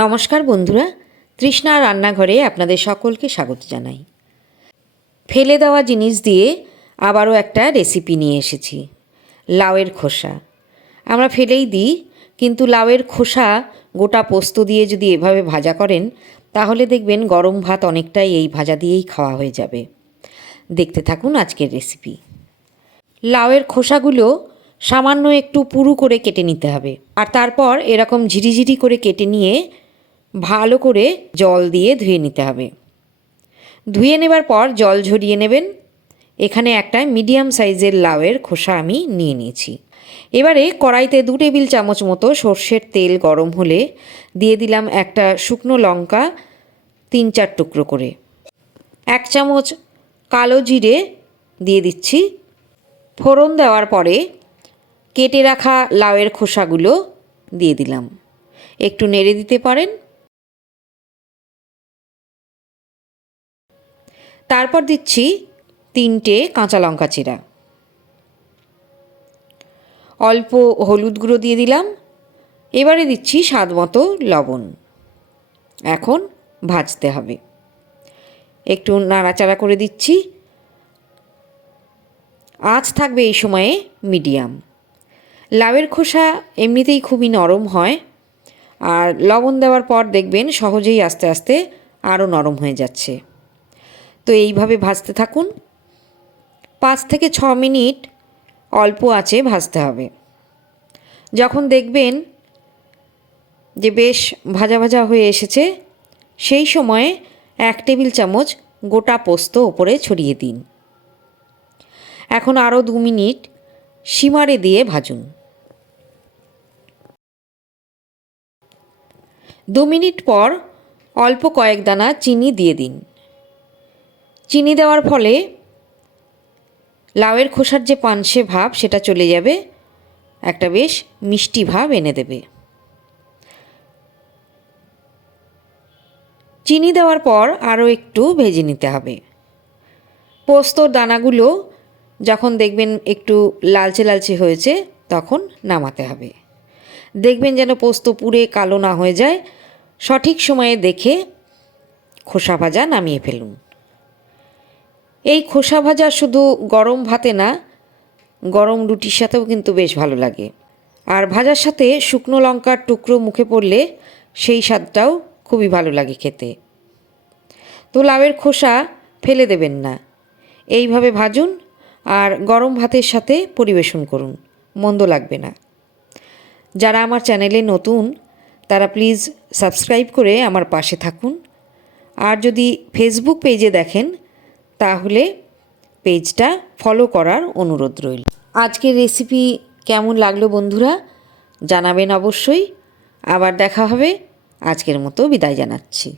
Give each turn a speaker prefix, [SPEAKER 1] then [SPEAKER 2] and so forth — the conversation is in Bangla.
[SPEAKER 1] নমস্কার বন্ধুরা, তৃষ্ণা রান্নাঘরে আপনাদের সকলকে স্বাগত জানাই। ফেলে দেওয়া জিনিস দিয়ে আবারও একটা রেসিপি নিয়ে এসেছি, লাউয়ের খোসা। আমরা ফেলেই দিই, কিন্তু লাউয়ের খোসা গোটা পোস্ত দিয়ে যদি এভাবে ভাজা করেন, তাহলে দেখবেন গরম ভাত অনেকটাই এই ভাজা দিয়েই খাওয়া হয়ে যাবে। দেখতে থাকুন আজকের রেসিপি লাউয়ের খোসাগুলো সামান্য একটু পুরু করে কেটে নিতে হবে, আর তারপর এরকম ঝিরিঝিরি করে কেটে নিয়ে ভালো করে জল দিয়ে ধুয়ে নিতে হবে। ধুয়ে নেবার পর জল ঝরিয়ে নেবেন। এখানে একটা মিডিয়াম সাইজের লাউয়ের খোসা আমি নিয়ে নিয়েছি। এবারে কড়াইতে দু টেবিল চামচ মতো সর্ষের তেল গরম হলে দিয়ে দিলাম একটা শুকনো লঙ্কা তিন চার টুকরো করে। এক চামচ কালো জিরে দিয়ে দিচ্ছি। ফোড়ন দেওয়ার পরে কেটে রাখা লাউয়ের খোসাগুলো দিয়ে দিলাম। একটু নেড়ে দিতে পারেন। তারপর দিচ্ছি তিনটে কাঁচা লঙ্কা চিরা। অল্প হলুদ গুঁড়ো দিয়ে দিলাম। এবারে দিচ্ছি স্বাদ মতো লবণ। এখন ভাজতে হবে। একটু নাড়াচাড়া করে দিচ্ছি। আঁচ থাকবে এই সময়ে মিডিয়াম। লাউয়ের খোসা এমনিতেই খুবই নরম হয়। আর লবণ দেওয়ার পর দেখবেন সহজেই আস্তে আস্তে আরও নরম হয়ে যাচ্ছে। তো এইভাবে ভাজতে থাকুন। পাঁচ থেকে ছ মিনিট অল্প আঁচে ভাজতে হবে। যখন দেখবেন যে বেশ ভাজা ভাজা হয়ে এসেছে, সেই সময়ে এক টেবিল চামচ গোটা পোস্ত ওপরে ছড়িয়ে দিন। এখন আরও দু মিনিট সিমারে দিয়ে ভাজুন। দু মিনিট পর অল্প কয়েক দানা চিনি দিয়ে দিন। চিনি দেওয়ার ফলে লাউয়ের খোসার যে পানসে ভাব, সেটা চলে যাবে। একটা বেশ মিষ্টি ভাব এনে দেবে। চিনি দেওয়ার পর আরও একটু ভেজে নিতে হবে। পোস্তর দানাগুলো যখন দেখবেন একটু লালচে লালচে হয়েছে, তখন নামাতে হবে। দেখবেন যেন পোস্ত পুড়ে কালো না হয়ে যায়। সঠিক সময়ে দেখে খোসা ভাজা নামিয়ে ফেলুন। এই খোসা ভাজা শুধু গরম ভাতে না, গরম রুটির সাথেও কিন্তু বেশ ভালো লাগে। আর ভাজার সাথে শুকনো লঙ্কার টুকরো মুখে পড়লে সেই স্বাদটাও খুবই ভালো লাগে খেতে। তো লাউয়ের খোসা ফেলে দেবেন না। এইভাবে ভাজুন আর গরম ভাতের সাথে পরিবেশন করুন। মন্দ লাগবে না। যারা আমার চ্যানেলে নতুন, তারা প্লিজ সাবস্ক্রাইব করে আমার পাশে থাকুন। আর যদি ফেসবুক পেজে দেখেন তাহলে পেজটা ফলো করার অনুরোধ রইল। আজকের রেসিপি কেমন লাগল বন্ধুরা জানাবেন অবশ্যই। আবার দেখা হবে। আজকের মতো বিদায় জানাচ্ছি।